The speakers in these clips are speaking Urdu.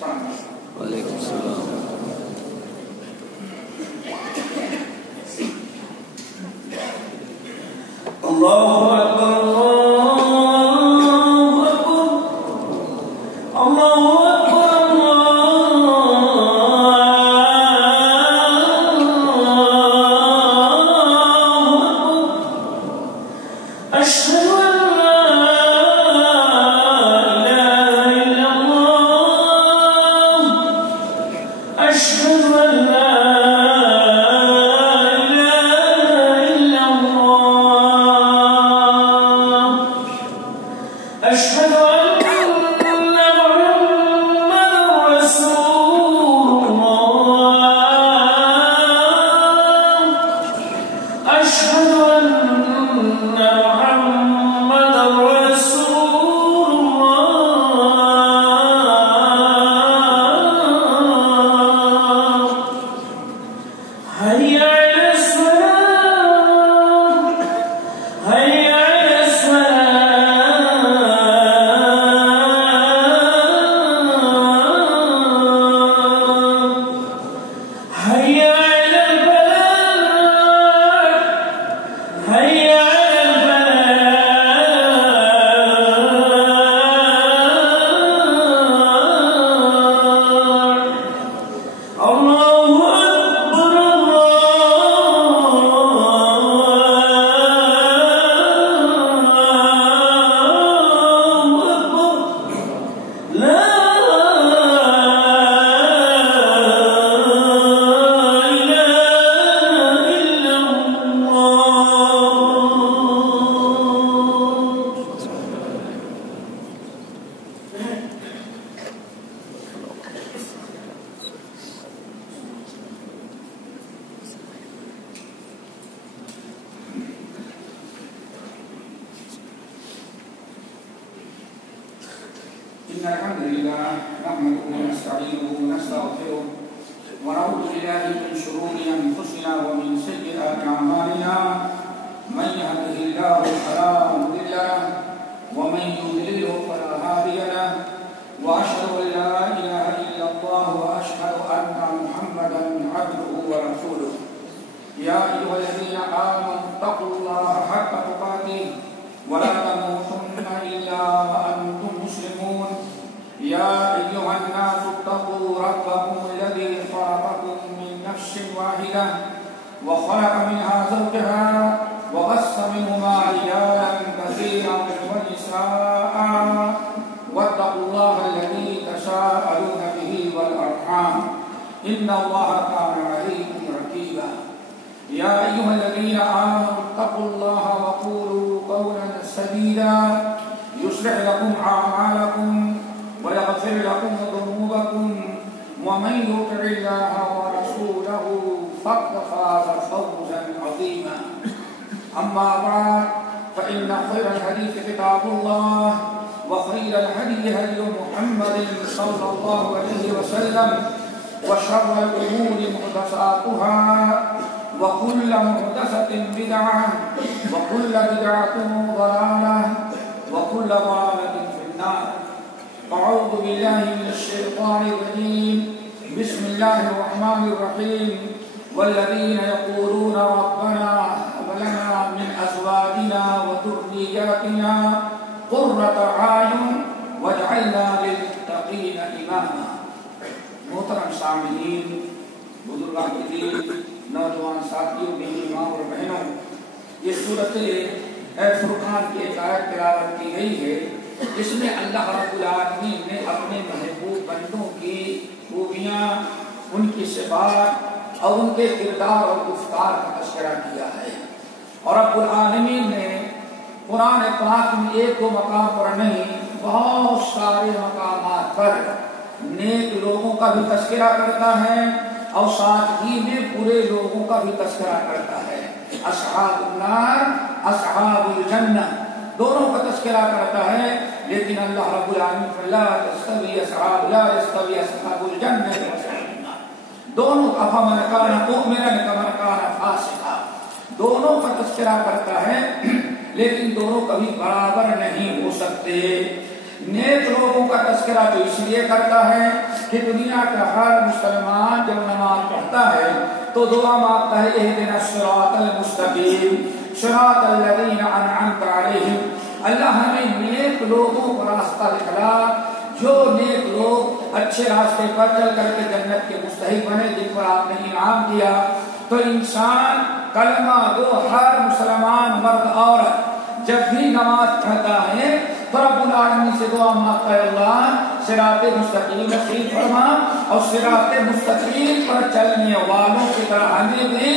وعلیکم السلام. اللہ اکبر اللہ إن الحمد لله نحمده ونستعينه ونستغفره ونعوذ بالله من شرور أنفسنا ومن سيئات أعمالنا من يهده الله فلا مضل له ومن يضلله فلا هادي له وأشهد أن لا إله إلا الله وأشهد أن محمدا عبده ورسوله يا أيها الذين آمنوا اتقوا الله حق تقاته ولا تموتن إلا وأنتم مسلمون يا أيها الناس اتقوا ربكم الذي خلقكم من نفس واحدة وخلق منها زوجها وبث منهما رجالا كثيرا ونساء واتقوا الله الذي تساءلون به والأرحام إن الله كان عليكم رقيبا يا أيها الذين آمنوا اتقوا الله وقولوا قولا سديدا يصلح لكم أعمالكم ويغفر لكم ذنوبكم ومن يطع الله ورسوله فقد فاز فوزا عظيما أما بعد فإن خير الحديث كتاب الله وخير الهدي هدي محمد صلى الله عليه وسلم وشر الأمور محدثاتها وكل محدثة بدعة وكل بدعة ضلالة وكل ضلالة في النار. أعوذ بالله من الشيطان الرجيم. بسم الله الرحمن الرحيم. والذين يقولون ربنا هب لنا من أزواجنا وذرياتنا قرة أعين واجعلنا للمتقين إماما. محترم سامعین، بزرگان دین، نوجوان ساتھیوں، میری ماں اور بہنوں، یہ سورۃ فرقان کی ایک آیت تلاوت کی گئی ہے جس میں اللہ رب العالمین نے اپنے محبوب بندوں کی خوبیاں، ان کی صفات اور ان کے کردار اور گفتار کا تذکرہ کیا ہے. اور رب العالمین نے قرآن پاک میں ایک دو مقام پر نہیں، بہت سارے مقامات پر نیک لوگوں کا بھی تذکرہ کرتا ہے اور ساتھ ہی میں برے لوگوں کا بھی تذکرہ کرتا ہے. اصحاب النار اصحاب الجنہ دونوں کا تذکرہ کرتا ہے، لیکن اللہ رب العالمین لا تستوی اصحاب الجنہ واصحاب النار، دونوں کا فمن کان مؤمنا کمن کان فاسقا، دونوں کا تذکرہ کرتا ہے، لیکن دونوں کبھی برابر نہیں ہو سکتے. نیک لوگوں کا تذکرہ تو اس لیے کرتا ہے کہ دنیا کا ہر مسلمان جب نماز پڑھتا ہے تو دعا مانگتا ہے اہدنا الصراط المستقیم صراط الذین انعمت علیہم، اللہ ہمیں نیک لوگوں کا راستہ دکھلا جو نیک لوگ اچھے راستے پر چل کر کے جنت کے مستحق بنے جن پر آپ نے انعام کیا۔ تو انسان کلمہ گو ہر مسلمان مرد عورت جب بھی نماز پڑھتا ہے تو رب العالمین سے دعا مانگتا ہے اللہ صراط مستقیم نصیب فرما اور صراط مستقیم پر چلنے والوں کی طرح ہمیں بھی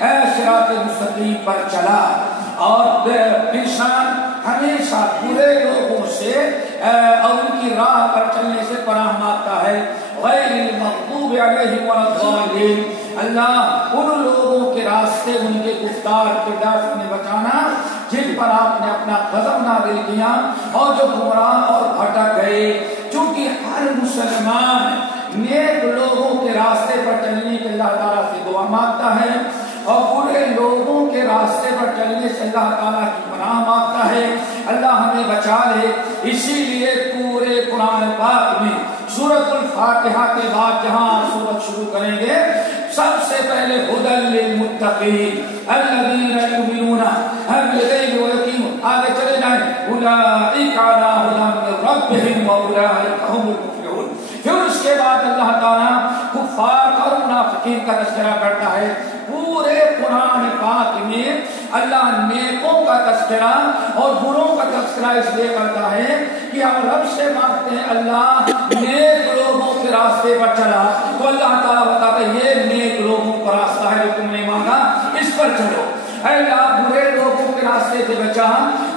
اے صراط مستقیم پر چلا۔ اور انسان ہمیشہ برے لوگوں سے اور ان کی راہ پر چلنے سے پناہ مانگتا ہے، غیر المغضوب علیہم ولا الضالین، اللہ ان لوگوں کے راستے ان کے گفتار کردار سے بچانا جن پر آپ نے اپنا غضب نازل کیا اور جو گمراہ اور بھٹک گئے۔ چونکہ ہر مسلمان نیک لوگوں کے راستے پر چلنے کے اللہ تعالیٰ سے دعا مانگتا ہے اور برے لوگوں کے راستے پر چلنے سے اللہ تعالیٰ کی پناہ مانگتا ہے، اللہ ہمیں بچا لے۔ اسی لیے پورے قرآن پاک میں سورۃ الفاتحہ کے بعد جہاں سورت شروع کریں گے سب سے پہلے ہدی للمتقین الذین یؤمنون بالغیب ویقیمون، آگے چلے جائیں اولئک علی ھدی من ربہم واولئک ھم المفلحون۔ پھر اس کے بعد اللہ تعالیٰ کفار اور منافقین کا تذکرہ کرتا ہے۔ پورے قرآن پاک میں اللہ نیکوں کا تذکرہ اور بروں کا تذکرہ اس لیے کرتا ہے کہ ہم رب سے مانگتے ہیں اللہ نیک لوگوں کے راستے پر چلا تو اللہ تعالیٰ بتاتا ہے یہ نیک لوگوں کا راستہ ہے جو تم نے مانگا اس پر چلو۔ اے اللہ برے لوگوں کے راستے سے بچا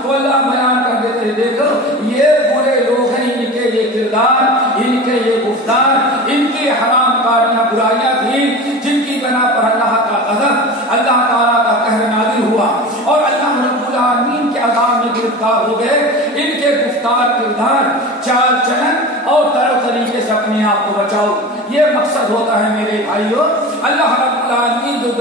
تو اللہ بیان کر دیتے ہیں دیکھو یہ برے لوگ ہیں، ان کے یہ کردار، ان کے یہ گفتار، ان کی حرام کاریاں برائیاں تھیں جن کی بنا پر اللہ کا غضب، اللہ تعالیٰ کا قہر نازل ہوا اور اللہ رب العالمین کے عذاب میں گرفتار ہو گئے۔ ان کے گفتار کردار چال چلن اور طرح طریقے سے اپنے آپ کو بچاؤ، یہ مقصد ہوتا ہے میرے بھائیوں۔ اللہ رب العالمین جو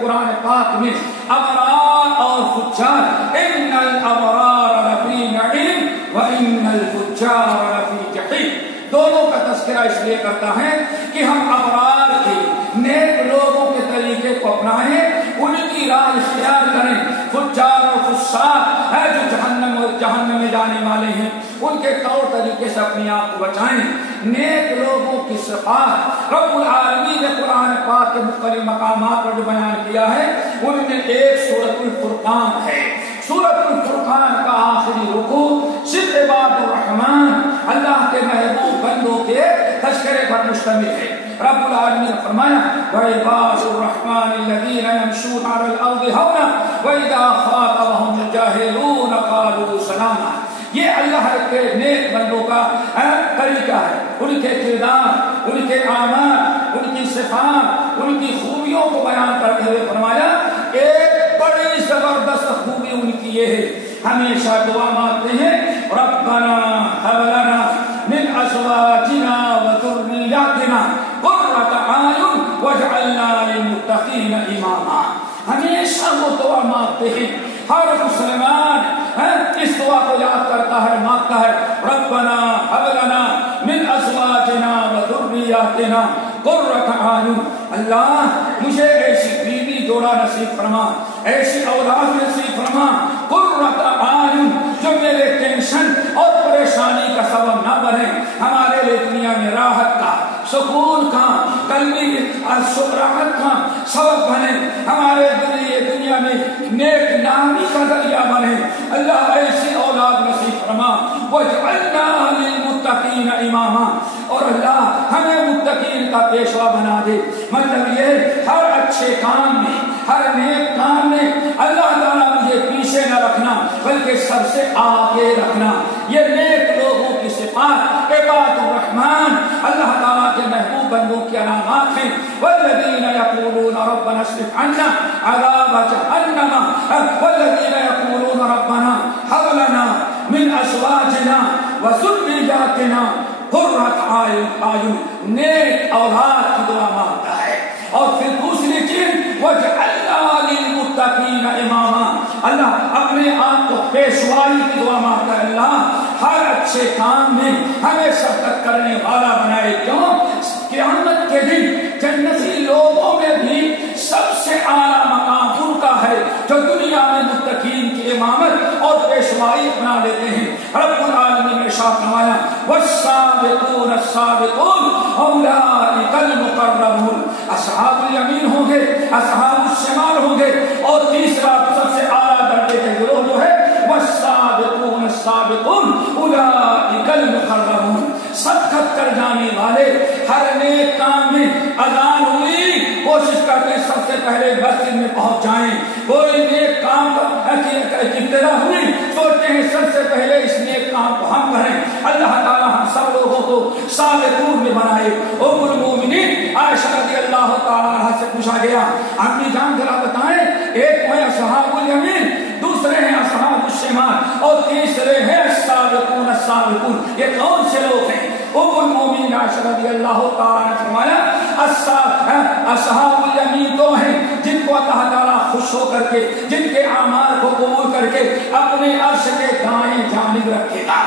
قرآن پاک میں ابرار اور فجار ان الابرار لفی نعیم وان الفجار لفی جحیم دونوں کا تذکرہ اس لیے کرتا ہے کہ ہم ابرار کے نیک لوگوں کے طریقے کو اپنائیں، ان کی راہ اختیار کریں۔ فجار اور فساق ہے جو جہنم میں جانے والے ہیں، ان کے طور طریقے سے اپنے آپ کو بچائیں۔ نیک لوگوں کی صفات رب العالمین نے قرآن پاک کے مختلف مقامات پر جو بیان کیا ہے ان میں ایک سورۃ الفرقان ہے۔ سورۃ الفرقان کا آخری رکوع صرف عباد الرحمن اللہ کے محبوب بندوں کے تذکرے پر مشتمل ہے۔ رب العالمین نے فرمایا وَعِبَادُ الرَّحْمَنِ الَّذِينَ يَمْشُونَ عَلَى الْأَرْضِ هَوْنًا وَإِذَا خَاطَبَهُمُ الْجَاهِلُونَ قَالُوا سَلَامًا۔ یہ اللہ کے نیک بندوں کا طریقہ ہے، ان کے کردار، ان کے اعمال، ان کی صفات، ان کی خوبیوں کو بیان کرتے ہوئے فرمایا ایک بڑی زبردست خوبی ان کی یہ ہے ہمیشہ دعا مانگتے ہیں ربنا هب لنا من ازواجنا وذرياتنا قرة اعين واجعلنا للمتقين اماما۔ ہمیشہ وہ دعا مانگتے ہیں، ہر مسلمان اس دعا کو یاد کرتا ہے، مانگتا ہے ربنا هب لنا من ازواجنا وذرياتنا قرة اعين، اللہ مجھے ایسی بیوی جوڑا نصیب فرما، ایسی اولاد نصیب فرما قرۃ اعین جو میرے ٹینشن اور پریشانی کا سبب نہ بنے، ہمارے لیے دنیا میں راحت کا، سکون کا، قلبی راحت کا سبب بنے، ہمارے دنیا میں نیک نامی کا ذریعہ بنے۔ اللہ ایسی اولاد نصیب فرما وَاجْعَلْنَا لِلْمُتَّقِينَ إِمَامًا، اور اللہ ہمیں متقین کا پیشوا بنا دے۔ مطلب یہ ہر اچھے کام میں، ہر نیک کام میں اللہ تعالیٰ مجھے پیچھے نہ رکھنا بلکہ سب سے آگے رکھنا۔ یہ نیک لوگوں کی صفات عباد الرحمن اللہ تعالیٰ کے محبوب بندوں کی علامات ہیں۔ والذین یقولون ربنا اصرف عنا عذاب جہنم والذین یقولون ربنا هب لنا من ازواجنا وذریاتنا قرۃ اعین، نیک اولاد کی دعا مانگتا ہے۔ اور پھر دوسری چیز وَاجْعَلْنَا لِلْمُتَّقِينَ إِمَامًا، اللہ اپنے آپ کو پیشوائی کی دعا مانگتا ہے، اللہ ہر اچھے کام میں ہمیں سبقت کرنے والا بنائے. کیوں؟ قیامت کے دن جنتی لوگوں میں بھی سب سے اعلیٰ مقام ان کا ہے جو دنیا میں متقین کی امامت اور پیشوائی اپنا لیتے ہیں. رب العالمین نے ارشاد فرمایا والسابقون السابقون اولئک المقربون. اصحاب الیمین ہوں گے, اصحاب الشمال ہوں گے, اور تیسرا سب سے اعلیٰ درجے کے گروہ جو ہے والسابقون السابقون اولئک المقربون. سبقت کر جانے والے ہر نیک کام میں اذان ہوئی کوشش کرتے سب سے پہلے مسجد میں پہنچ جائیں. کوئی نیک کام ابتدا ہوئی سوچتے ہیں سب سے پہلے اس نیک کام کو ہم کریں. اللہ تعالیٰ ہم سب لوگوں کو سابقون میں بنائے. ام المومنین عائشہ رضی اللہ تعالیٰ عنہا سے پوچھا گیا اپنی جان ذرا بتائیں, ایک ہے اصحاب الیمین, دوسرے ہیں اصحاب الشمال, اور تیسرے ہیں السابقون السابقون. یہ کون سے لوگ ہیں؟ ام المومنین عائشہ رضی اللہ تعالیٰ نے فرمایا اصحاب الیمین تو ہیں جن کو اللہ تعالیٰ خوش ہو کر کے, جن کے اعمال کو قبول کر کے اپنے عرش کے دائیں جانب رکھے گا.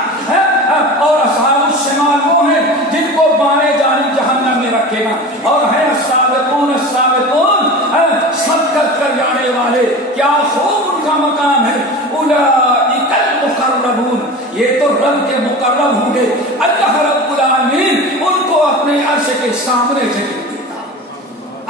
اور اصحاب الشمال وہ ہیں جن کو بائیں جانب جہنم میں رکھے گا. اور ہے السابقون السابقون سبقت کر جانے والے, کیا خوب ان کا مقام ہے. اولئک المقربون, یہ تو رب کے مقرب ہوں گے. اللہ رب العالمین ان کو اپنے عرش کے سامنے جگہ دیتا.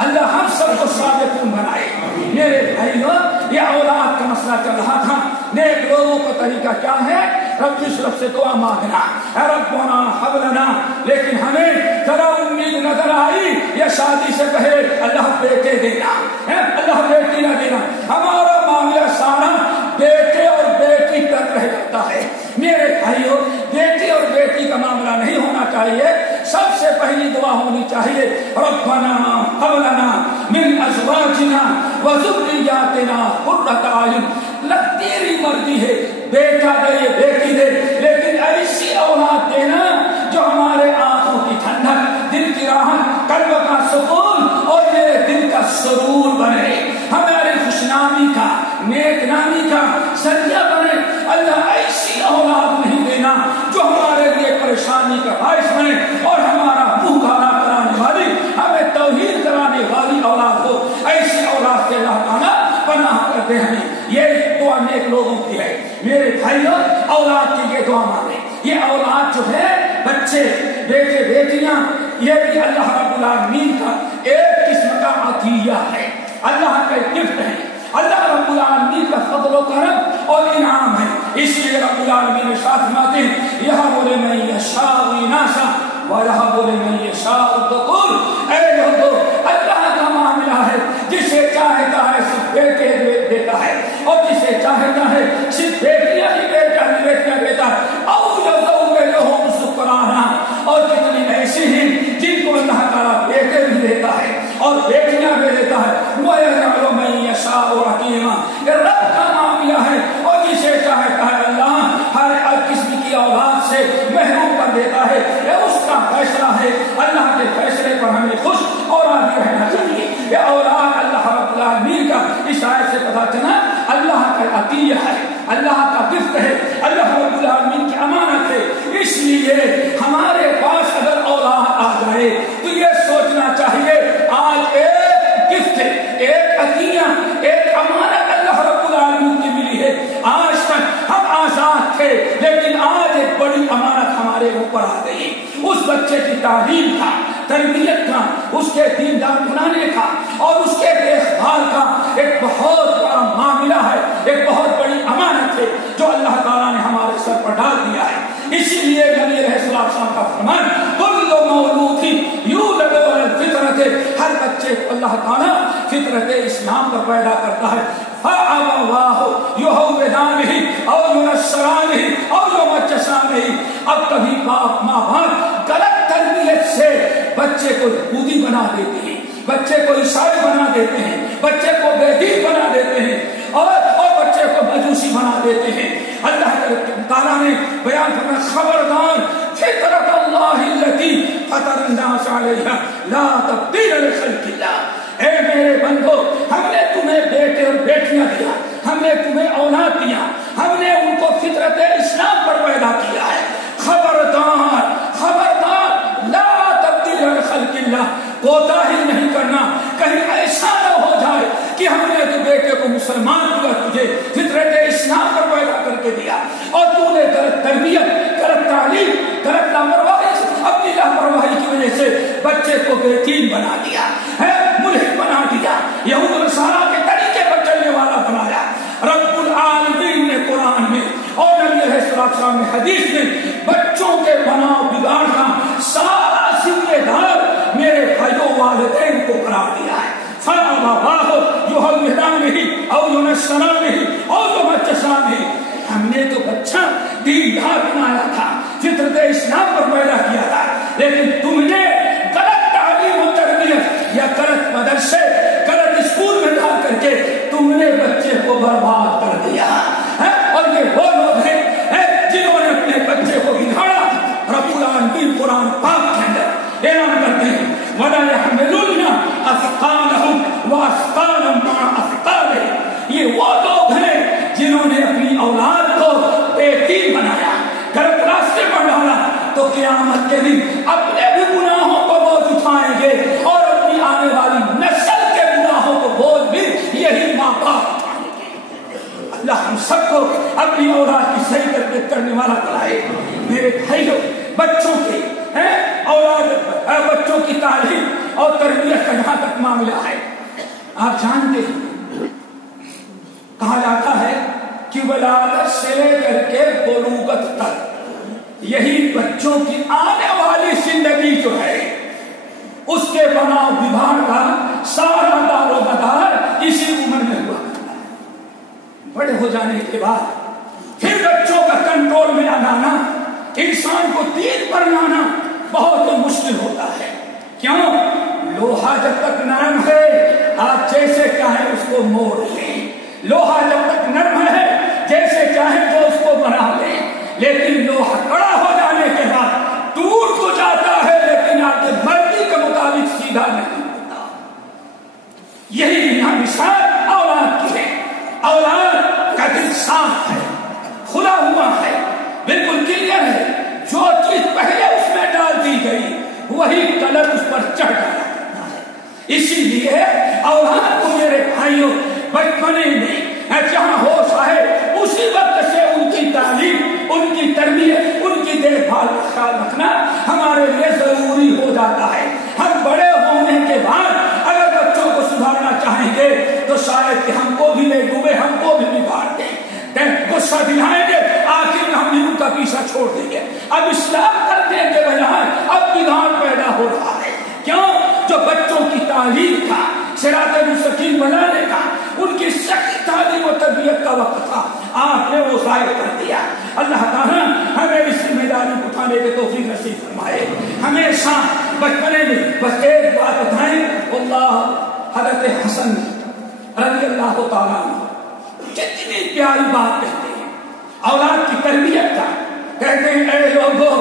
اللہ ہم سب کو سابقون بنائے. میرے بھائیوں, یہ اولاد کا مسئلہ چل رہا تھا. نیک لوگوں کا طریقہ کیا ہے؟ رب کی طرف سے دعا مانگنا, ربنا ہب لنا. لیکن ہمیں ذرا امید نظر آئی یا شادی سے پہلے اللہ بیٹے دینا, اللہ بیٹی نہ دینا. ہمارا معاملہ سارا بیٹے اور بیٹی تک رہ جاتا ہے. میرے بھائیوں, بیٹی اور بیٹی کا معاملہ نہیں ہونا چاہیے. سب سے پہلی دعا ہونی چاہیے ربنا ہب لنا من ازواجنا وذریاتنا قرۃ اعین. تیری مرضی ہے, بیٹا دے بیٹی دے, لیکن ایسی اولاد دینا جو ہمارے آنکھوں کی ٹھنڈک, دل کی راحت, قلب کا سکون اور میرے دل کا سرور بنے, ہمارے خوشنامی کا, نیک نامی کا ذریعہ بنے. اللہ ایسی اولاد نہیں دینا جو ہمارے لیے پریشانی کا باعث بنے اور ہمارا منہ کالا کرانے والی, ہمیں توہین کرانے والی اولاد ہو. ایسی اولاد سے اللہ تعالیٰ پناہ کرتے ہیں. یہ دعا نیک لوگوں کی ہے. میرے بھائیوں, اولاد کی یہ دعا مانگیں. یہ اولاد جو ہے, بچے, بیٹے بیٹیاں, یہ بھی اللہ رب العالمین کا ایک قسم کا عطیہ ہے, اللہ کا ایک گفٹ ہے, اللہ رب العالمین کا فضل و کرم اور انعام ہے. اس لیے رب العالمین ارشاد فرماتے ہیں یہب لمن یشاء اناثا ویہب لمن یشاء الذکور. اے لوگو, اللہ کا معاملہ ہے, جسے چاہتا ہے صرف بیٹے دیتا ہے, اور جسے چاہتا ہے صرف بیٹیاں ہی بیٹیاں دیتا ہے. لهم ذکرانا, اور کتنی ایسی ہیں جن کو اللہ تعالیٰ بیٹے بھی دیتا ہے اور بیٹیاں بھی دیتا ہے. وَيَجْعَلُ مَن يَشَاءُ عَقِيمًا. یہ رب کا معاملہ ہے, اور جسے چاہتا ہے اللہ ہر قسم کی اولاد سے محروم کر دیتا ہے. یہ اس کا فیصلہ ہے. اللہ کے فیصلے پر ہمیں خوش اور راضی رہنا چاہیے. یہ اولاد اللہ رب العالمین کا, اس آیت سے پتہ چلا اللہ کا عطیہ ہے, اللہ کا گفٹ ہے, اللہ رب العالمین کی امانت ہے. اس لیے ہمارے پاس اگر اولاد آ جائے تو یہ سوچنا چاہیے آج ایک گفٹ, ایک عطیہ, ایک امانت اللہ رب العالمین کی ملی ہے. آج تک ہم آزاد تھے, لیکن آج ایک بڑی امانت ہمارے اوپر آ گئی. اس بچے کی تعلیم کا, تربیت کا, اس کے دیندار بنانے کا اور اس کے دیکھ بھال کا ایک بہت بڑا معاملہ ہے, ایک بہت بڑی امانت ہے جو اللہ تعالیٰ نے ہمارے سر پر ڈال دیا ہے. اسی لیے نبی علیہ السلام کا فرمان کل مولود یولد علی الفطرۃ, ہر بچے کو اللہ تعالیٰ فطرت اسلام پر پیدا کرتا ہے. فَأَبَوَاهُ يُهَوِّدَانِهِ أَوْ يُنَصِّرَانِهِ أَوْ يُمَجِّسَانِهِ. اب کبھی باپ ماں باپ غلط تربیت سے بچے کو یہودی بنا دیتے ہیں, بچے کو عیسائی بنا دیتے ہیں, بچے کو بے دین بنا دیتے ہیں, اور بچے کو مجوسی بنا دیتے ہیں. اللہ تعالیٰ نے بیان فرمایا خبردار, فطرت اللہ التی فطر الناس علیہا لا تبدیل لخلق اللہ. اے میرے بندو, ہم نے تمہیں بیٹے اور بیٹیاں دیا, ہم نے تمہیں اولاد دیا, ہم نے ان کو فطرت اسلام پر پیدا کیا ہے. کوتاہی نہیں کرنا. کہیں ایسا نہ ہو جائے کہ ہم نے تو بیٹے کو مسلمان کیا, تجھے فطرت اسلام پر پیدا کر کے دیا اور تو نے غلط تربیت, غلط تعلیم, غلط لاپرواہی, اپنی لاپرواہی کی وجہ سے بچے کو بے دین بنا دیا ہے, ملحد بنا دیا, یہود و نصارا کے طریقے پر چلنے والا بنایا. رب العالمین نے قرآن میں اور نبی علیہ السلام نے حدیث میں بچوں کے بناؤ بگاڑ کا سارا ذمہ دار میرے بھائیوں والدین کو قرار دیا ہے. ہم نے تو بچہ دیندار بنایا تھا, فطرت اسلام پر پیدا کیا تھا, لیکن تم نے غلط تعلیم و تربیت یا غلط مدرسے, غلط اسکول میں ڈال کر کے تم نے بچے کو برباد کر دیا. اور یہ وہ لوگ ہیں جنہوں نے اپنے بچے کو بگاڑا. رب العالمین قرآن پاک کے اندر اعلان کرتے ہیں وَلَا يَحْمِلُنَّ أَثْقَالَهُمْ وَأَثْقَالًا مَعَ أَثْقَالِهِمْ. یہ وہ لوگ ہیں جنہوں نے اپنی اولاد کو بے دین بنایا, غلط راستے پر ڈالا, تو قیامت کے دن اپنے بھی گناہوں کو بوجھ اٹھائیں گے اور اپنی آنے والی نسل کے گناہوں کو بوجھ بھی یہی ماں باپ اٹھائیں گے. اللہ ہم سب کو اپنی اولاد کی صحیح تربیت کرنے والا بنائے. میرے بھائیوں, بچوں کے اولاد, بچوں کی تعلیم اور تربیت کا جہاں تک معاملہ ہے, آپ جانتے ہیں کہا جاتا ہے کہ ولادت سے لے کر کے بلوغت تک یہی بچوں کی آنے والی زندگی جو ہے اس کے بناؤ بگاڑ کا سارا دار و مدار اسی عمر میں ہوا کرتا ہے. بڑے ہو جانے کے بعد پھر بچوں کا کنٹرول میں لانا, انسان کو دین پر لانا بہت مشکل ہوتا ہے. کیوں؟ لوہا جب تک نرم ہے آپ جیسے چاہیں اس کو موڑ لیں, لوہا جب تک نرم ہے جیسے چاہیں تو اس کو بنا لیں, لیکن لوہا کڑا ہو جانے کے بعد ٹوٹ تو جاتا ہے لیکن آپ کی مرضی کے مطابق سیدھا نہیں ہوتا. یہی یہاں مثال اولاد کی ہے. اولاد کا دل صاف ہے, کھلا ہوا ہے, بالکل کلیئر ہے. جو چیز پہلے اس میں ڈال دی گئی وہی کلر اس پر چڑھ ڈالا کرتا ہے. اسی لیے اولاد کو میرے بھائیوں بچپنے میں جہاں ہوش آئے اسی وقت سے ان کی تعلیم, ان کی تربیت, ان کی دیکھ بھال کا خیال رکھنا ہمارے لیے ضروری ہو جاتا ہے. ہم بڑے ہونے کے بعد اگر بچوں کو سدھارنا چاہیں گے تو شاید کہ ہم کو بھی لے ڈوبے, ہم کو بھی بگاڑ دیں, غصہ دلائیں گے, آخر میں ہم بھی ان کا پیچھا چھوڑ دیں گے. اب اصلاح کرنے کے بجائے اب بگاڑ پیدا ہو رہا ہے. کیوں؟ جو بچوں کی تعلیم کا, صراط مستقیم بنانے کا, ان کی صحیح تعلیم و تربیت کا وقت تھا, آپ نے وہ ضائع کر دیا. اللہ تعالیٰ ہمیں اس ذمہ داری کو اٹھانے کے توفیق نصیب فرمائے. ہمیشہ بچپنے میں بس ایک بات بتائیں, اللہ حضرت حسن رضی اللہ تعالیٰ کتنی پیاری بات کہتے ہیں اولاد کی تربیت کا. کہتے ہیں اے لوگو,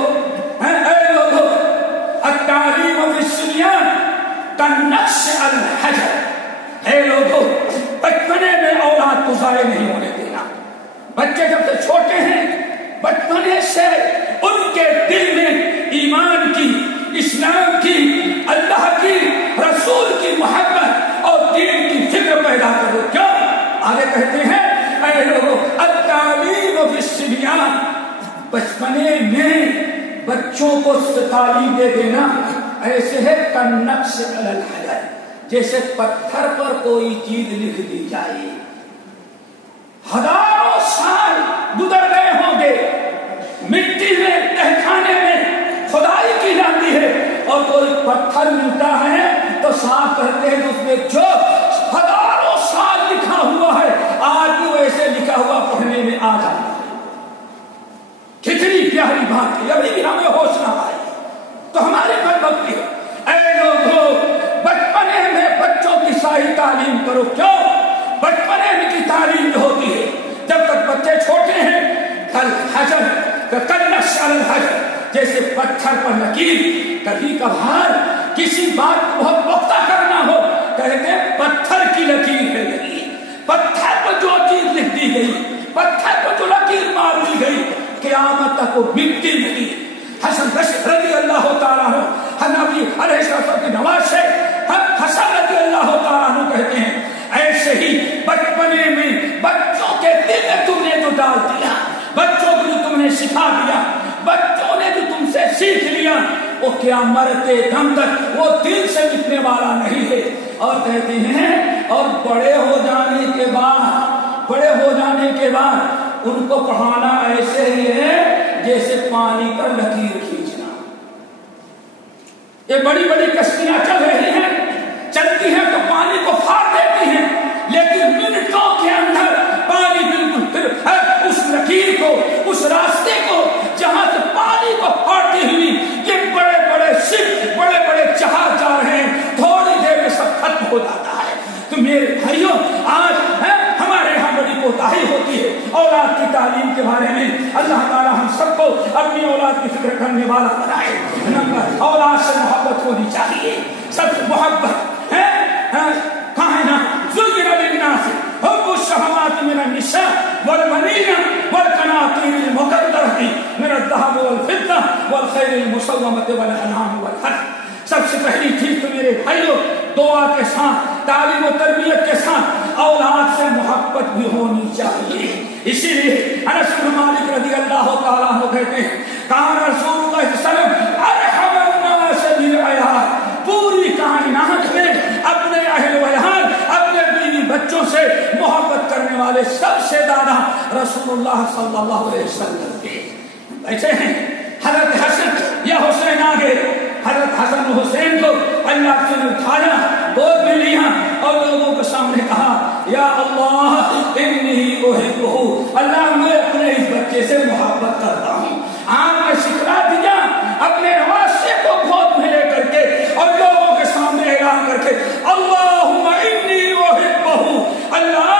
التعلیم فی الصبیان کالنقش علی الحجر. اے لوگو, بچپنے میں اولاد کو ضائع نہیں ہونے دینا. بچے جب سے چھوٹے ہیں بچپنے سے ان کے دل میں ایمان کی, اسلام کی, اللہ کی, رسول کی محبت اور دین کی فکر پیدا کرو. کیوں؟ آگے کہتے ہیں اے لوگو التعلیم فی الصبیان, بچپنے میں بچوں کو تعلیم دے دینا ایسے ہے کالنقش علی الحجر, جیسے پتھر پر کوئی چیز لکھ دی جائے. ہزاروں سال گزر گئے ہوں گے, مٹی میں تہخانے میں کھدائی کی جاتی ہے اور کوئی پتھر ملتا ہے تو صاف کرتے ہیں اس میں جو ہزاروں سال لکھا ہوا ہے آج بھی ویسے لکھا ہوا پڑھنے میں آ جاتا ہے. کتنی پیاری بات ہے. ابھی بھی ہمیں ہوش نہ آئے تو ہمارے گھر بکتی ہے. اے لوگوں, بچپنے میں بچوں کی صحیح تعلیم کرو. کیوں؟ بچپنے میں کی تعلیم جو ہوتی ہے جب تک بچے چھوٹے ہیں کالنقش علی الحجر, جیسے پتھر پر لکیر. کبھی کبھار کسی بات کو بہت پختہ کرنا ہو کہتے ہیں پتھر کی لکیر ہے لگی, پتھر پر جو چیز لکھ دی گئی, پتھر پر جو لکیر مار دی گئی قیامت تک وہ مٹی نہیں. حسن بصری رضی اللہ تعالیٰ عنہ نبی علیہ السلام کی نواز سے وہ کیا مرتے دم تک وہ دل سے مٹنے والا نہیں ہے. اور کہتے ہیں اور بڑے ہو جانے کے بعد ان کو پڑھانا ایسے ہی ہے جیسے پانی پر لکیر کھینچنا. یہ بڑی بڑی کشتیاں چل رہی ہیں, چلتی ہیں تو پانی کو پھاڑ دیتی ہیں, لیکن منٹوں کے اندر پانی بالکل پھر اس لکیر کو, اس راستے کو جہاں سے پانی کو پھاڑتی ہوئی یہ بڑے بڑے شپ, بڑے بڑے جہاز جا رہے ہیں, تھوڑی دیر میں سب ختم ہو جاتا ہے. تو میرے بھائیوں, آج ہمارے یہاں بڑی کوتاہی ہوتی ہے اولاد کی تعلیم کے بارے میں. اللہ تعالیٰ ہم سب کو اپنی اولاد کی فکر کرنے والا بنائے. نمبر اولاد سے محبت ہونی چاہیے, سب سے محبت ہے. کہاں نا زین للناس حب الشہوات من النساء والبنین والقناطیر المقنطرۃ من الذهب والفضة والخیل المسومۃ والانعام والحرث. سب سے پہلی چیز تو میرے بھائیوں دعا کے ساتھ, تعلیم و تربیت کے ساتھ اولاد سے محبت بھی ہونی چاہیے. اسی لیے انس بن مالک رضی اللہ تعالیٰ عنہ کہتے ہیں کان رسول اللہ صلی اللہ علیہ وسلم ارحم الناس بالعیال. پوری کائنات میں اپنے اہل و عیال, اپنے بیوی بچوں سے محبت کرنے والے سب سے زیادہ رسول اللہ صلی اللہ علیہ وسلم کے. ایسے ہیں حضرت حسن یا حسین آگے, حضرت حسن و حسین کو اللہ نے اٹھایا, گود میں لیا اور لوگوں کے سامنے کہا یا اللہ انی احبہ, اللہ میں اپنے اس بچے سے محبت کرتا ہوں. آپ نے سکھلا دیا اپنے نواسے کو گود میں لے کر کے اور لوگوں کے سامنے اعلان کر کے اللہم انی احبہ, اللہ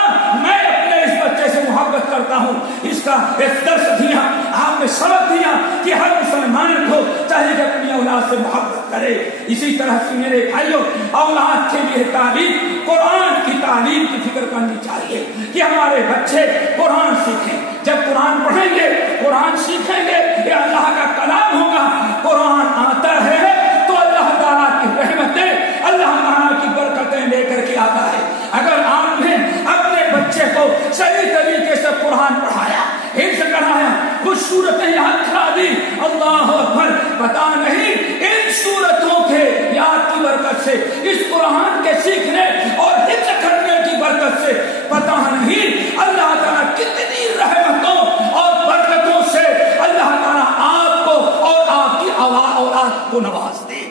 میں اپنے اس بچے سے محبت کرتا ہوں. اس کا ایک درس دیا, آپ نے سبق دیا کہ ہر مسلمان کو چاہیے کہ اپنی اولاد سے محبت کرے. اسی طرح سے میرے بھائیوں اولاد کے لیے تعلیم, قرآن کی تعلیم کی فکر کرنی چاہیے کہ ہمارے بچے قرآن سیکھیں. جب قرآن پڑھیں گے, قرآن سیکھیں گے, یہ اللہ کا کلام ہوگا. قرآن آتا ہے تو اللہ تعالیٰ کی رحمتیں, اللہ تعالیٰ کی برکتیں لے کر کے آتا ہے. اگر آپ نے اپنے بچے کو صحیح طریقے سے قرآن پڑھایا, حفظ کرایا, کچھ صورتیں یاد کرا دی, اللہ اکبر, پتا نہیں ان صورتوں کے یاد کی برکت سے, اس قرآن کے سیکھنے اور حفظ کرنے کی برکت سے پتا نہیں اللہ تعالیٰ کتنی رحمتوں اور برکتوں سے اللہ تعالیٰ آپ کو اور آپ کی اولاد کو نواز دے.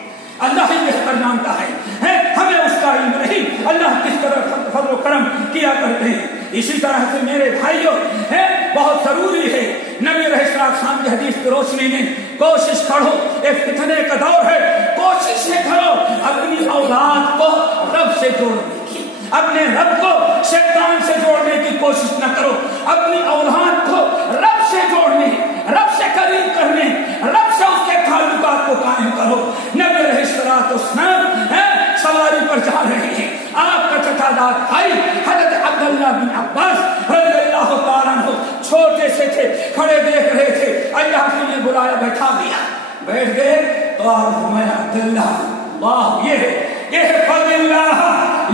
اللہ ہی بہتر جانتا ہے, ہمیں اس کا علم نہیں اللہ کس طرح فضل و کرم کیا کرتے ہیں. اسی طرح سے میرے بھائیوں بہت ضروری ہے نبی علیہ السلام کی حدیث کی روشنی میں کوشش کرو, ایک فتنے کا دور ہے, کوشش کرو اپنی اولاد کو رب سے جوڑنے کی, اپنے رب کو شیطان سے جوڑنے کی کوشش نہ کرو. اپنی اولاد کو رب سے جوڑنے, رب سے قریب کرنے, رب سے اس کے تعلقات کو قائم کرو. نبی علیہ السلام سواری پر جا رہے ہیں, آپ کا چچا داد بھائی حضرت عبداللہ بن عباس رضی اللہ تعالیٰ عنہ چھوٹے سے تھے, کھڑے دیکھ رہے تھے, اللہ نے بلایا, بیٹھا دیا, بیٹھ گئے تو آپ میں عبداللہ اللہ یہ فضل اللہ,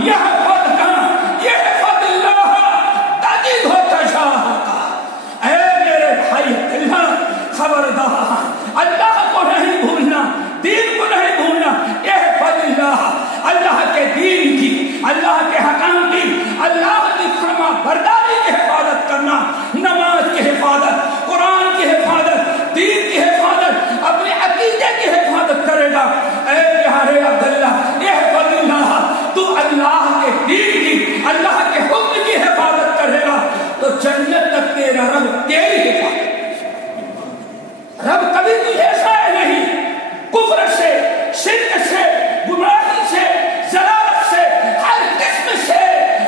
یہ فضل کا, یہ فضل اللہ تجد ہو تشاہ کا. اے میرے بھائی عبداللہ خبردار, اللہ کو نہیں بھولنا, دین کو نہیں بھولنا. یہ فضل اللہ, اللہ کے دین کی, اللہ کے حکام کی, اللہ کی فرما برداری کی حفاظت کرنا, نماز کی حفاظت, قرآن کی حفاظت, دین کی حفاظت, اپنے عقیدے کی حفاظت کرے گا. اے پیارے عبداللہ, یہ فضل اللہ, تو اللہ کے دین کی, اللہ کے حکم کی حفاظت کرے گا تو جنت تک تیرا رب تیری حفاظت. رب کبھی تجھے سائے نہیں, کفر سے, شرک سے, گمراہی سے, ضلالت سے, ہر قسم سے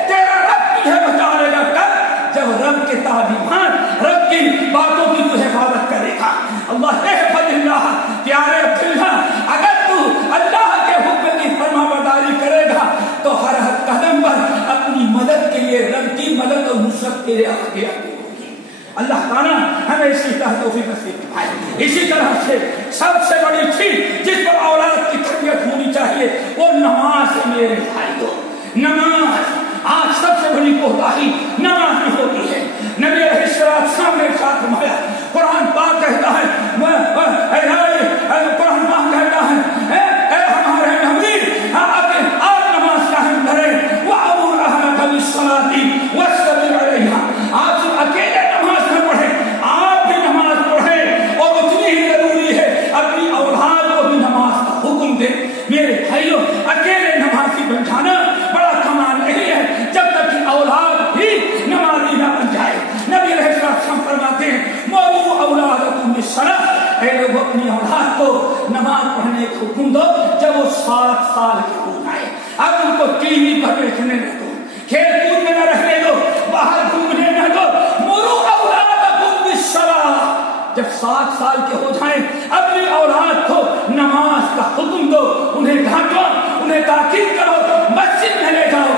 تیرا رب تجھے بچا لے گا. کب؟ جب رب کے تعلیمات, رب کی باتوں کی تو حفاظت کرے گا. اللہ احفظ اللہ. پیارے عبداللہ, اگر تو اللہ کے حکم کی فرما برداری کرے گا تو ہر قدم پر اپنی مدد کے لیے رب کی مدد اور نصرت تیرے آگے ہوگی. اللہ تعالیٰ ہمیں اسی طرح توفیق نصیب فرمائے. اسی طرح سے سب سے بڑی چیز جس پر اولاد کی تربیت ہونی چاہیے وہ نماز ہے. میرے بھائیوں, نماز آج سب سے بڑی کوتاہی نماز میں ہوتی ہے. نبی علیہ السلام نے ارشاد فرمایا, قرآن پاک کہتا ہے, قرآن پاک کہتا حکم دو جب وہ 7 سال کے ہو جائے، اب ان کو ٹی وی پر دیکھنے نہ دو، کھیل کود میں نہ رہنے دو، باہر گھومنے نہ دو، مروا اولادکم بالصلاۃ، جب 7 سال کے ہو جائیں اپنی اولاد کو نماز کا حکم دو، انہیں ڈانٹو، انہیں تاکید کرو، مسجد میں لے جاؤ،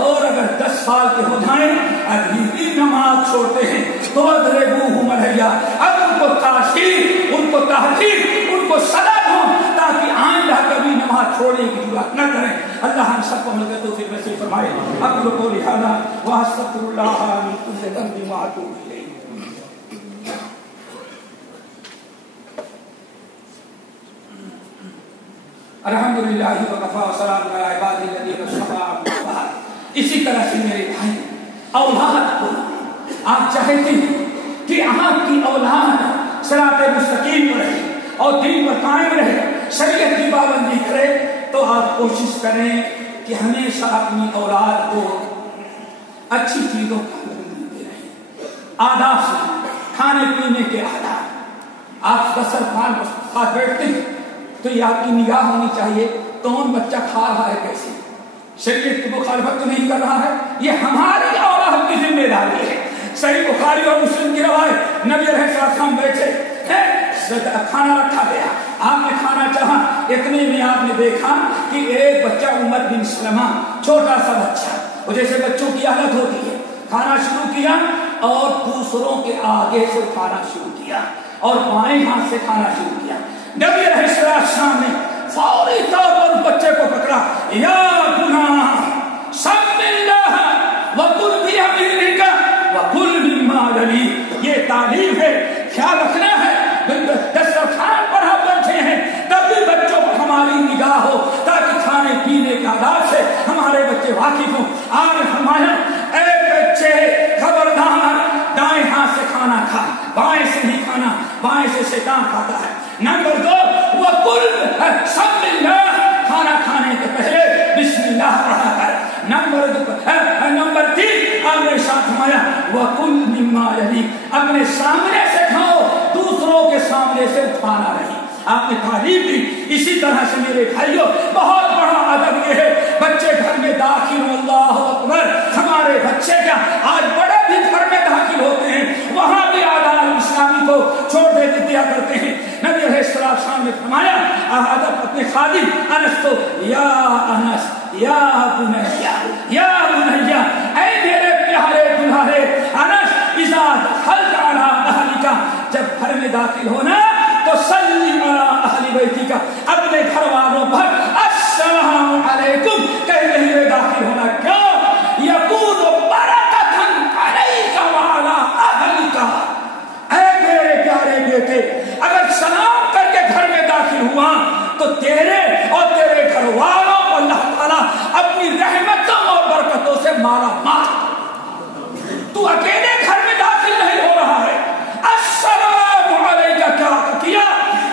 اور اگر 10 سال کے ہو جائیں ابھی بھی نماز چھوڑتے ہیں تو اضربوہم علیہا، اب ان کو تاشیر، ان کو تحقیر، ان کو سزا دو تاکہ آئندہ کبھی نماز چھوڑنے کی جرات نہ کریں۔ اللہ ہم سب کو مل کر توفیق نصیب فرمائے۔ اقول قولی ھذا واستغفر اللہ من کل ذنب واتوب الیہ۔ الحمدللہ وکفی وسلام علی عبادہ الذین اصطفیٰ۔ اسی طرح سے میرے بھائی، اولاد کو آپ چاہتے ہیں کہ آپ کی اولاد صراط مستقیم پر رہے اور دین پر قائم رہے، شریعت کی پابندی کرے، تو آپ کوشش کریں کہ ہمیشہ اپنی اولاد کو اچھی چیزوں کا دیتے رہیں، آداب سے، کھانے پینے کے آداب۔ آپ دسترخوان پر ساتھ بیٹھتے ہیں تو یہ آپ کی نگاہ ہونی چاہیے کون بچہ کھا رہا ہے، کیسے، شریعت کی مخالفت تو نہیں کر رہا ہے، یہ ہماری اولاد کی ذمہ داری ہے۔ صحیح بخاری اور مسلم کی روایت، نبی علیہ السلام بیٹھے، کھانا رکھا گیا، آپ نے کھانا چاہا، اتنے میں آپ نے دیکھا کہ ایک بچہ عمر بن سلمہ، چھوٹا سا بچہ، وہ جیسے بچوں کی عادت ہوتی ہے، کھانا شروع کیا اور دوسروں کے آگے سے کھانا شروع کیا اور بائیں ہاتھ سے کھانا شروع کیا۔ نبی علیہ السلام نے فوری طور پر بچے کو پکڑا، یا گناہ سم اللہ وکل بیمینک وکل مما یلیک، یہ تعلیم ہے، خیال رکھنا ہے، دسترخوان پر ہم بیٹھے ہیں تب بھی بچوں پر ہماری نگاہ ہو تاکہ کھانے پینے کے آداب سے ہمارے بچے واقف ہوں۔ آپ نے فرمایا اے بچے خبردار، دائیں ہاتھ سے کھانا کھا، بائیں سے نہیں کھانا، بائیں سے شیطان کھاتا ہے۔ نمبر 2، وَقُلْ سَمِّ اللَّهِ، کھانا کھانے کے پہلے بسم اللہ پڑھا کر۔ نمبر 3، آپ نے ساتھ فرمایا وَقُلْ مِمَّا يَلِيكَ، اپنے سامنے سے کھاؤ، دوسروں کے سامنے سے اٹھانا نہیں۔ آپ نے تعلیم دی۔ اسی طرح سے میرے بھائیوں، بہت بڑا ادب یہ ہے، بچے گھر میں داخل ہو، اللہ اکبر، ہمارے بچے کیا آج بڑے بھی گھر میں داخل ہوتے ہیں، وہاں بھی آداب اسلامی کو چھوڑ دیا کرتے ہیں۔ نبی علیہ السلام نے فرمایا، ادب اپنے خادم انس کو، یا انس یا بنیا یا بنیا، اے میرے پیارے دلہارے انس، اذا دخلت علی اہلک، جب گھر میں داخل ہونا تو صلی علی اہل بیتک، اپنے گھر والوں پر السلام علیکم کہتے ہوئے داخل ہونا۔ کیوں؟ یکون برکۃ علیک وعلی اہلک، اے میرے پیارے بیٹے، اگر سلام کر کے گھر میں داخل ہوا تو تیرے اور تیرے گھر والوں کو اللہ تعالیٰ اپنی رحمتوں اور برکتوں سے مالا مال۔ تو اکیلے گھر میں داخل نہیں ہو رہا ہے، السلام علیکم کیا کیا،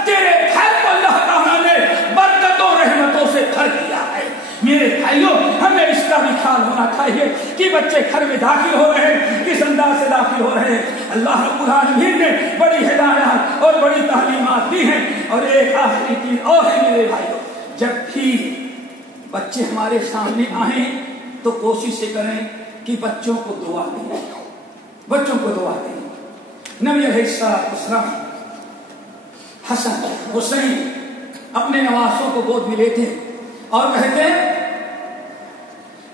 تیرے گھر کو اللہ تعالیٰ نے برکتوں رحمتوں سے بھر دیا ہے۔ میرے بھائیوں، ہمیں اس کا بھی خیال ہونا چاہیے کہ بچے گھر میں داخل ہو رہے ہیں، کس انداز سے داخل ہو رہے ہیں۔ اللہ رب العالمین نے بڑی ہدایات اور بڑی تعلیمات دی ہیں۔ اور ایک آخری چیز اور ہے میرے بھائیوں، جب بھی بچے ہمارے سامنے آئیں تو کوشش سے کریں کہ بچوں کو دعا دیں، بچوں کو دعا دیں۔ نبی علیہ السلام حسن حسین اپنے نواسوں کو گود میں لیتے اور کہتے ہیں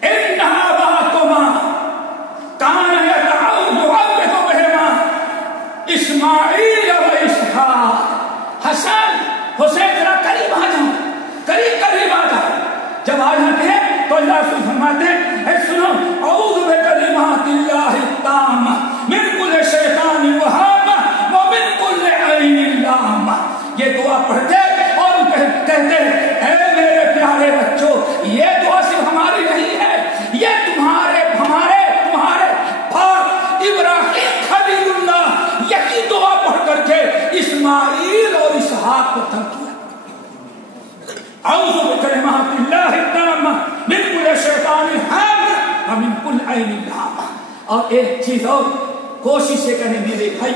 انہا باتما کان یتعوذ بہما اسماعیل و اسحاق۔ حسن حسین ذرا قریب آ جاؤ، قریب آ جاؤ۔ جب آ جاتے ہیں تو اللہ سے فرماتے ہیں اے سنو، اعوذ بکلمات اللہ التامہ من کل شیطان وہامہ ومن کل عین لامہ۔ یہ دعا پڑھتے اور کہتے ہیں اے میرے پیارے بچوں، یہ دعا صرف ہماری نہیں ہے، یہ تمہارے باپ ابراہیم خلیل اللہ یہی دعا پڑھ کر کے اسماعیل اور اسحاق کو تنگ کیا۔ اعوذ بکلمات اللہ التامہ من کل شیطان حامہ ومن کل عین لامہ۔ اور ایک چیز اور کوشش سے کریں میرے بھائی،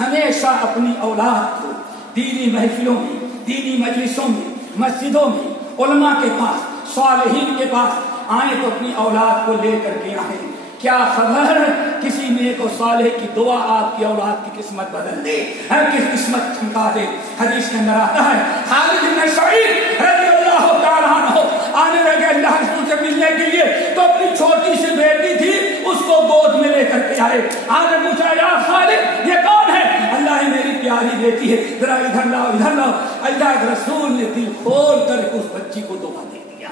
ہمیشہ اپنی اولاد کو دینی محفلوں میں، دینی مجلسوں میں، مسجدوں میں علماء کے پاس صالحین کے پاس آئیں تو اپنی اولاد کو لے کر کے آئیں. کیا خبر کسی نیک و صالح کی دعا آپ کی اولاد کی قسمت بدل دے, ہر کی قسمت چمکا دے. حدیث کے اندر آتا ہے خالد بن سعید رضی اللہ تعالیٰ عنہ آنے لگے اللہ رسول سے ملنے کے لیے, تو اپنی چھوٹی سی بیٹی تھی اس کو گود میں لے کر کے آئے. آگے پوچھا یا خالد یہ کون ہے؟ اللہ میری پیاری بیٹی ہے, ذرا ادھر لاؤ ادھر لاؤ. اللہ رسول نے دل کھول کر اس بچی کو دعا دے دیا.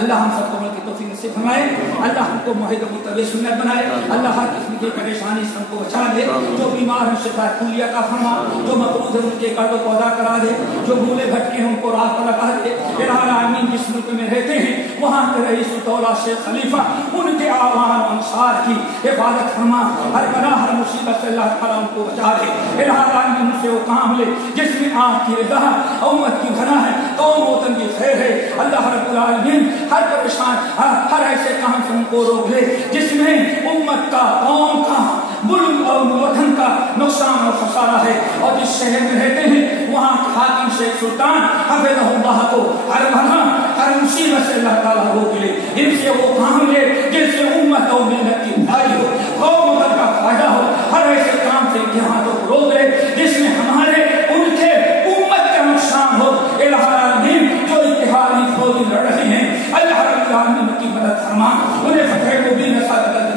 اللہ ہم سب کو عمل کی توفیق نصیب فرمائے. اللہ ہم کو موحد و متبع سنت بنائے. اللہ ہر قسم کی پریشانی سے ہم کو بچا دے. جو بیمار ہیں شفا کلیہ کا فرما, جو مقروض ہیں ان کے قرض کو ادا کرا دے, جو بھولے بھٹکے ہیں ان کو راہ پر لگا دے. الہ العالمین جس ملک میں رہتے ہیں وہاں کے رئیس الدولہ شیخ خلیفہ ان کے عوام و انصار کی حفاظت فرما. ہر بلا ہر مصیبت سے اللہ تعالیٰ ان کو بچا دے. الہ العالمین ان سے وہ کام لے جس میں آپ کی رضا امت کی بھلا ہے, قوم وطن کی خیر ہے. اللہ رب العالمین ہر پریشان ہر ایسے کام سے ان کو روک لے جس میں امت کا, قوم کا, ملک اور وطن کا نقصان اور خسارہ ہے. اور جس شہر میں رہتے ہیں وہاں حاکم شیخ سلطان حفظہ اللہ کو ہر بھلا ہر مصیبت سے اللہ تعالیٰ روک لے. ان سے وہ کام لے جن سے امت اور ملت کی بھلائی ہو, قوم وطن کا فائدہ ہو. ہر ایسے کام سے یہاں تو روک لے جس میں ہمارے ان کے امت کا نقصان ہو. الہ العالمین جو اتحادی فوجی لڑ رہے ہیں اللہ رب العالمین کی مدد فرما, انہیں فتح مبین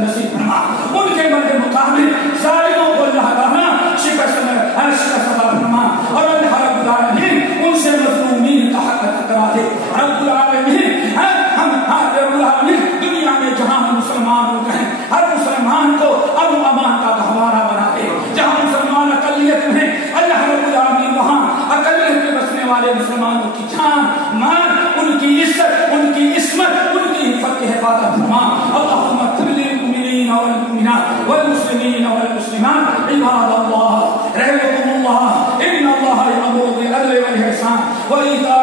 نصیب فرما. ان کے مد مقابل ظالموں کو اللہ تعالیٰ شکست عطا فرما. اور اللہ رب العالمین ان سے مظلومین کا حق ادا کرا دے. رب العالمین رب العالمین دنیا میں جہاں مسلمان لوگ ہیں ہر مسلمان کو امن و امان کا گہوارہ بنا دے. جہاں مسلمان اقلیت میں اللہ رب العالمین وہاں اقلیت میں بسنے والے مسلمانوں کی جان مال, ان کی عزت, ان کی عصمت, ان کی حفاظت کی حفاظت فرما. اللهم اغفر للمؤمنين والمؤمنات والمسلمين والمسلمات عباد الله رحمكم الله ان الله يأمر بالعدل والإحسان وإيتاء